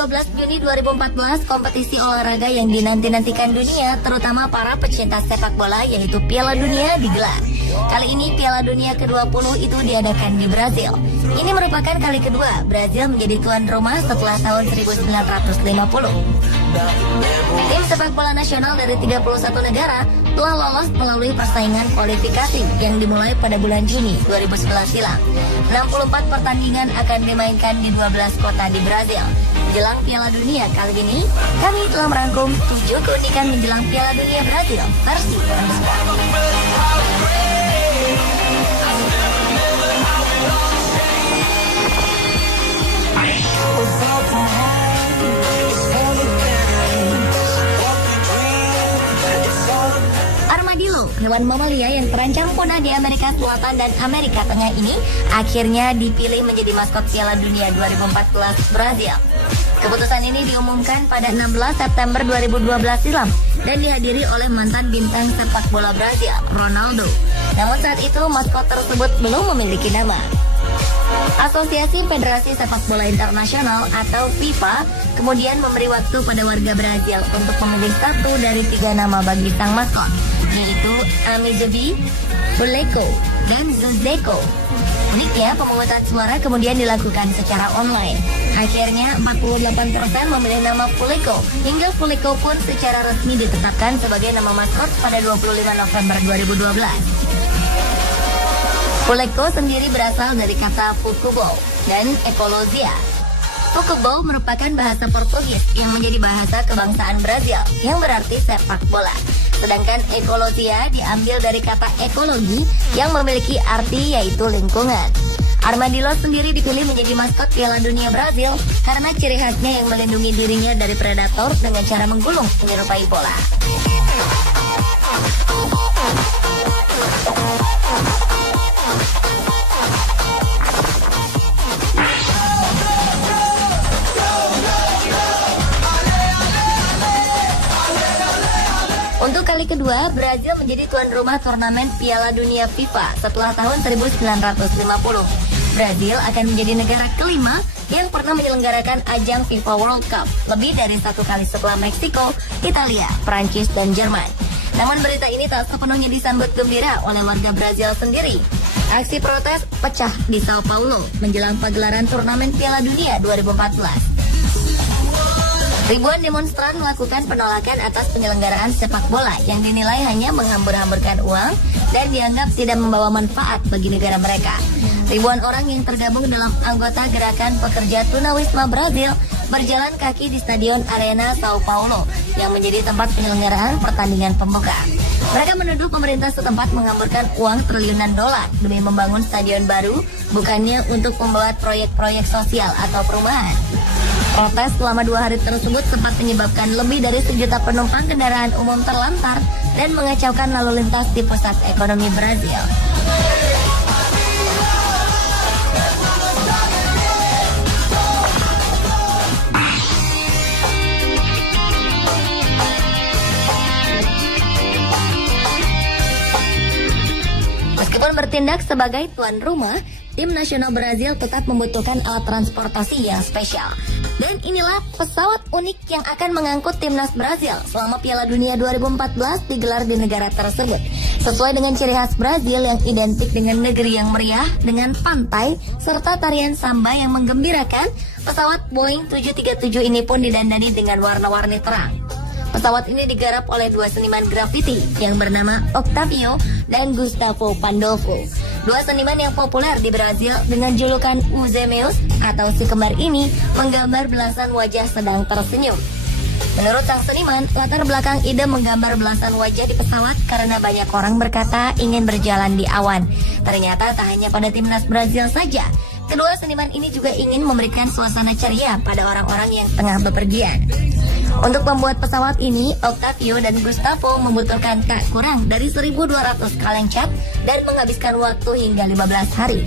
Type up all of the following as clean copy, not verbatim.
12 Juni 2014, kompetisi olahraga yang dinanti-nantikan dunia, terutama para pecinta sepak bola, yaitu Piala Dunia digelar. Kali ini Piala Dunia ke-20 itu diadakan di Brazil. Ini merupakan kali kedua Brazil menjadi tuan rumah setelah tahun 1950. Tim sepak bola nasional dari 31 negara telah lolos melalui persaingan kualifikasi yang dimulai pada bulan Juni 2011 silam. 64 pertandingan akan dimainkan di 12 kota di Brazil. Jelang Piala Dunia kali ini, kami telah merangkum 7 keunikan menjelang Piala Dunia Brazil versi Armadillo, hewan mamalia yang terancam punah di Amerika Selatan dan Amerika Tengah ini akhirnya dipilih menjadi maskot Piala Dunia 2014 Brazil. Keputusan ini diumumkan pada 16 September 2012 silam dan dihadiri oleh mantan bintang sepak bola Brazil, Ronaldo. Namun saat itu maskot tersebut belum memiliki nama. Asosiasi Federasi Sepak Bola Internasional atau FIFA kemudian memberi waktu pada warga Brazil untuk memilih satu dari 3 nama bagi sang maskot, yaitu Amizabi, Puleco, dan Zuzeco. Uniknya, pemungutan suara kemudian dilakukan secara online. Akhirnya 48% memilih nama Puleco, hingga Puleco pun secara resmi ditetapkan sebagai nama maskot pada 25 November 2012. Puleco sendiri berasal dari kata Futebol dan Ekologia. Futebol merupakan bahasa Portugis yang menjadi bahasa kebangsaan Brazil yang berarti sepak bola. Sedangkan ekologia diambil dari kata ekologi yang memiliki arti yaitu lingkungan. Armadillo sendiri dipilih menjadi maskot Piala Dunia Brazil karena ciri khasnya yang melindungi dirinya dari predator dengan cara menggulung menyerupai bola. Untuk kali kedua, Brazil menjadi tuan rumah turnamen Piala Dunia FIFA setelah tahun 1950. Brazil akan menjadi negara kelima yang pernah menyelenggarakan ajang FIFA World Cup, lebih dari 1 kali setelah Meksiko, Italia, Prancis, dan Jerman. Namun berita ini tak sepenuhnya disambut gembira oleh warga Brazil sendiri. Aksi protes pecah di Sao Paulo menjelang pagelaran turnamen Piala Dunia 2014. Ribuan demonstran melakukan penolakan atas penyelenggaraan sepak bola yang dinilai hanya menghambur-hamburkan uang dan dianggap tidak membawa manfaat bagi negara mereka. Ribuan orang yang tergabung dalam anggota gerakan pekerja tunawisma Brazil berjalan kaki di Stadion Arena Sao Paulo yang menjadi tempat penyelenggaraan pertandingan pembuka. Mereka menuduh pemerintah setempat menghamburkan uang triliunan dolar demi membangun stadion baru, bukannya untuk membuat proyek-proyek sosial atau perumahan. Protes selama 2 hari tersebut sempat menyebabkan lebih dari 1 juta penumpang kendaraan umum terlantar dan mengacaukan lalu lintas di pusat ekonomi Brazil. Meskipun bertindak sebagai tuan rumah, tim nasional Brazil tetap membutuhkan alat transportasi yang spesial. Dan inilah pesawat unik yang akan mengangkut timnas Brazil selama Piala Dunia 2014 digelar di negara tersebut. Sesuai dengan ciri khas Brazil yang identik dengan negeri yang meriah, dengan pantai, serta tarian samba yang menggembirakan, pesawat Boeing 737 ini pun didandani dengan warna-warni terang. Pesawat ini digarap oleh 2 seniman grafiti yang bernama Octavio dan Gustavo Pandolfo. 2 seniman yang populer di Brazil dengan julukan Uzemeus atau si kembar ini menggambar belasan wajah sedang tersenyum. Menurut sang seniman, latar belakang ide menggambar belasan wajah di pesawat karena banyak orang berkata ingin berjalan di awan. Ternyata tak hanya pada timnas Brazil saja. Kedua seniman ini juga ingin memberikan suasana ceria pada orang-orang yang tengah bepergian. Untuk membuat pesawat ini, Octavio dan Gustavo membutuhkan tak kurang dari 1.200 kaleng cat dan menghabiskan waktu hingga 15 hari.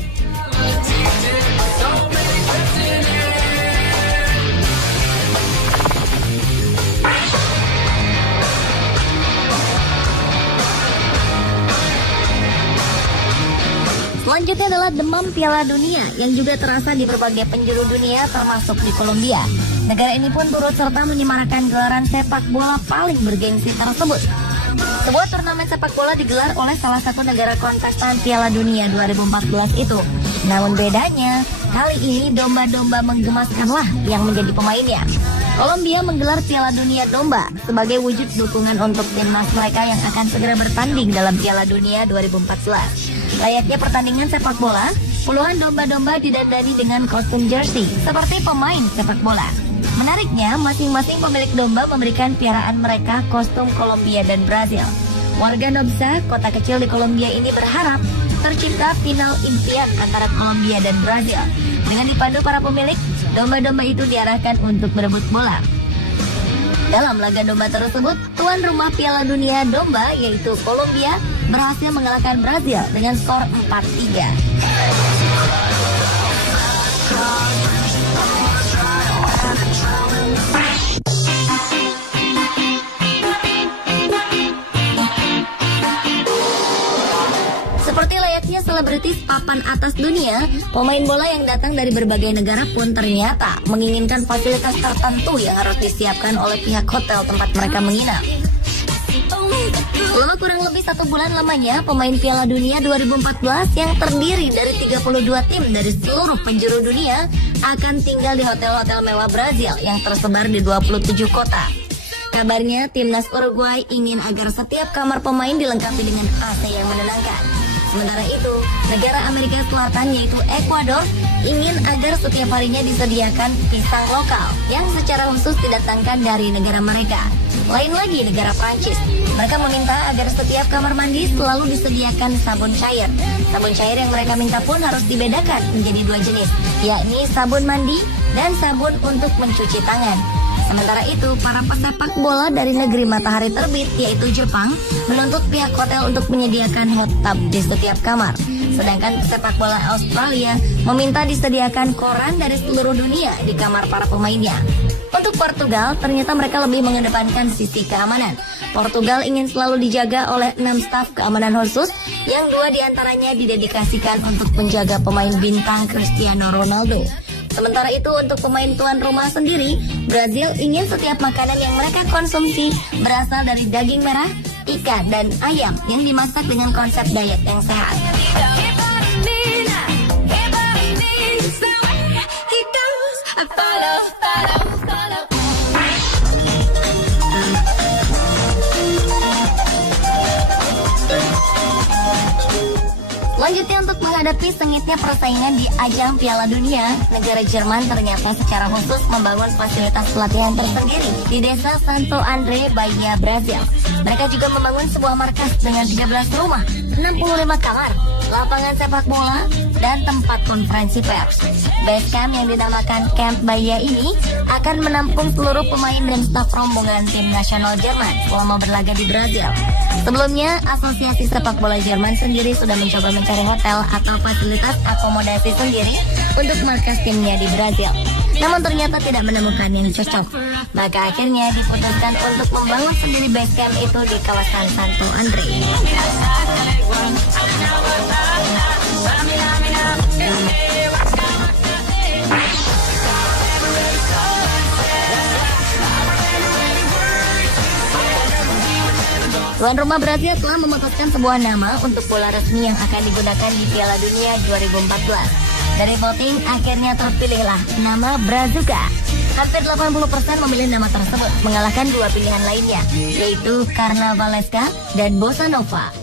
Selanjutnya adalah demam Piala Dunia yang juga terasa di berbagai penjuru dunia termasuk di Kolombia. Negara ini pun turut serta menyemarakan gelaran sepak bola paling bergengsi tersebut. Sebuah turnamen sepak bola digelar oleh salah satu negara kontestan Piala Dunia 2014 itu. Namun bedanya, kali ini domba-domba menggemaskanlah yang menjadi pemainnya. Kolombia menggelar Piala Dunia Domba sebagai wujud dukungan untuk timnas mereka yang akan segera bertanding dalam Piala Dunia 2014. Layaknya pertandingan sepak bola, puluhan domba-domba didandani dengan kostum jersey seperti pemain sepak bola. Menariknya, masing-masing pemilik domba memberikan piaraan mereka kostum Kolombia dan Brazil. Warga Nobsa, kota kecil di Kolombia ini berharap tercipta final impian antara Kolombia dan Brazil. Dengan dipandu para pemilik, domba-domba itu diarahkan untuk berebut bola. Dalam laga domba tersebut, tuan rumah Piala Dunia Domba yaitu Kolombia berhasil mengalahkan Brazil dengan skor 4-3. Seperti layaknya selebritis papan atas dunia, pemain bola yang datang dari berbagai negara pun ternyata menginginkan fasilitas tertentu yang harus disiapkan oleh pihak hotel tempat mereka menginap. Selama kurang lebih 1 bulan lamanya, pemain Piala Dunia 2014 yang terdiri dari 32 tim dari seluruh penjuru dunia akan tinggal di hotel-hotel mewah Brazil yang tersebar di 27 kota. Kabarnya, timnas Uruguay ingin agar setiap kamar pemain dilengkapi dengan AC yang menenangkan. Sementara itu, negara Amerika Selatan yaitu Ekuador ingin agar setiap harinya disediakan pisang lokal yang secara khusus didatangkan dari negara mereka. Lain lagi negara Prancis, mereka meminta agar setiap kamar mandi selalu disediakan sabun cair. Sabun cair yang mereka minta pun harus dibedakan menjadi 2 jenis, yakni sabun mandi dan sabun untuk mencuci tangan. Sementara itu, para pesepak bola dari negeri matahari terbit yaitu Jepang menuntut pihak hotel untuk menyediakan hot tub di setiap kamar. Sedangkan pesepak bola Australia meminta disediakan koran dari seluruh dunia di kamar para pemainnya. Untuk Portugal, ternyata mereka lebih mengedepankan sisi keamanan. Portugal ingin selalu dijaga oleh 6 staf keamanan khusus yang 2 diantaranya didedikasikan untuk menjaga pemain bintang Cristiano Ronaldo. Sementara itu untuk pemain tuan rumah sendiri, Brazil ingin setiap makanan yang mereka konsumsi berasal dari daging merah, ikan, dan ayam yang dimasak dengan konsep diet yang sehat. Selanjutnya untuk menghadapi sengitnya persaingan di ajang Piala Dunia, negara Jerman ternyata secara khusus membangun fasilitas pelatihan tersendiri di desa Santo Andre, Bahia, Brazil. Mereka juga membangun sebuah markas dengan 13 rumah, 65 kamar, lapangan sepak bola, dan tempat konferensi pers. Base camp yang dinamakan Camp Bahia ini akan menampung seluruh pemain dan staf rombongan tim nasional Jerman selama berlaga di Brazil. Sebelumnya, Asosiasi Sepak Bola Jerman sendiri sudah mencoba mencari hotel atau fasilitas akomodasi sendiri untuk markas timnya di Brazil. Namun ternyata tidak menemukan yang cocok. Maka akhirnya diputuskan untuk membangun sendiri base camp itu di kawasan Santo Andre. Tuan rumah Brazil telah memutuskan sebuah nama untuk bola resmi yang akan digunakan di Piala Dunia 2014. Dari voting, akhirnya terpilihlah nama Brazuca. Hampir 80% memilih nama tersebut, mengalahkan 2 pilihan lainnya, yaitu Carnavalesca dan Bossa Nova.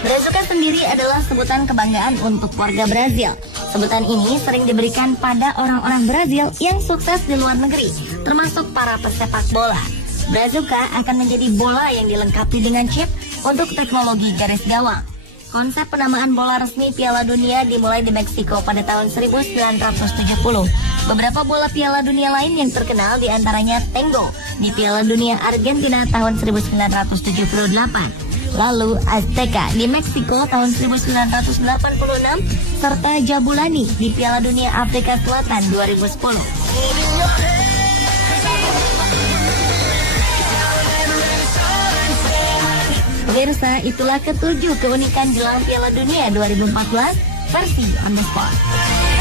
Brazuca sendiri adalah sebutan kebanggaan untuk warga Brazil. Sebutan ini sering diberikan pada orang-orang Brazil yang sukses di luar negeri, termasuk para pesepak bola. Brazuca akan menjadi bola yang dilengkapi dengan chip untuk teknologi garis gawang. Konsep penamaan bola resmi Piala Dunia dimulai di Meksiko pada tahun 1970. Beberapa bola Piala Dunia lain yang terkenal diantaranya Tango di Piala Dunia Argentina tahun 1978. Lalu Azteca di Meksiko tahun 1986 serta Jabulani di Piala Dunia Afrika Selatan 2010. Pemirsa, itulah ketujuh keunikan jelang Piala Dunia 2014 versi on the spot.